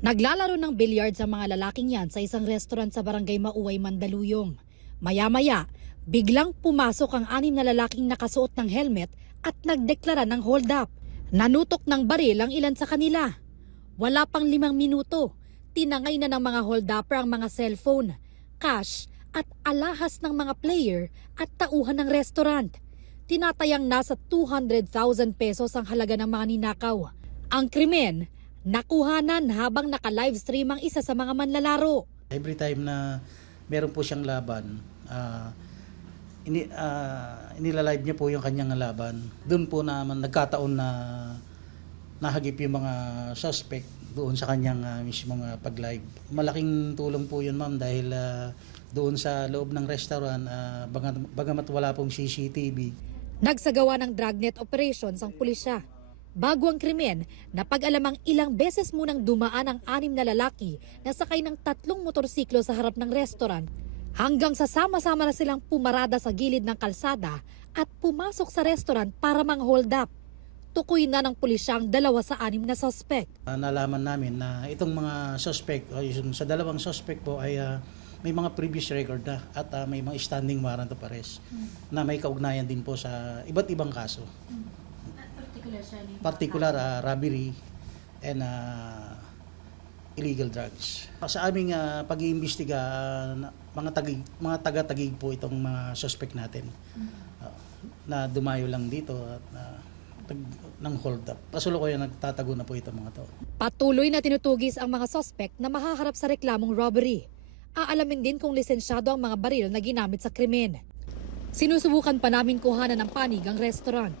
Naglalaro ng bilyard sa mga lalaking yan sa isang restaurant sa barangay Mauway, Mandaluyong. Maya-maya, biglang pumasok ang 6 na lalaking nakasuot ng helmet at nagdeklara ng hold up. Nanutok ng baril ang ilan sa kanila. Wala pang 5 minuto, tinangay na ng mga hold-upper ang mga cellphone, cash at alahas ng mga player at tauhan ng restaurant. Tinatayang nasa 200,000 pesos ang halaga ng mga ninakaw. Ang krimen, nakuhanan habang naka-livestream ang isa sa mga manlalaro. Every time na meron po siyang laban, inilalive niya po yung kanyang laban. Doon po naman nagkataon na nahagip yung mga suspect doon sa kanyang mismong pag-live. Malaking tulong po yun, ma'am, dahil doon sa loob ng restaurant, bagamat wala pong CCTV. Nagsagawa ng dragnet operations ang pulisya. Bago ang krimen, napag-alamang ilang beses munang dumaan ang 6 na lalaki na sakay ng 3 motorsiklo sa harap ng restaurant hanggang sa sama-sama na silang pumarada sa gilid ng kalsada at pumasok sa restaurant para mang-hold up. Tukoy na ng pulisya ang 2 sa 6 na suspect. Nalaman namin na itong mga suspect, sa 2 suspect po ay may mga previous record na at may mga standing warrant of arrest na may kaugnayan din po sa iba't ibang kaso. Particular robbery and illegal drugs. Sa aming pag-iimbestiga, mga taga-tagig po itong mga suspect natin na dumayo lang dito at ng hold up. Kasalukuyan nagtatago na po itong mga to. Patuloy na tinutugis ang mga suspect na mahaharap sa reklamong robbery. Aalamin din kung lisensyado ang mga baril na ginamit sa krimen. Sinusubukan pa namin kuhanan ng panig ang restaurant.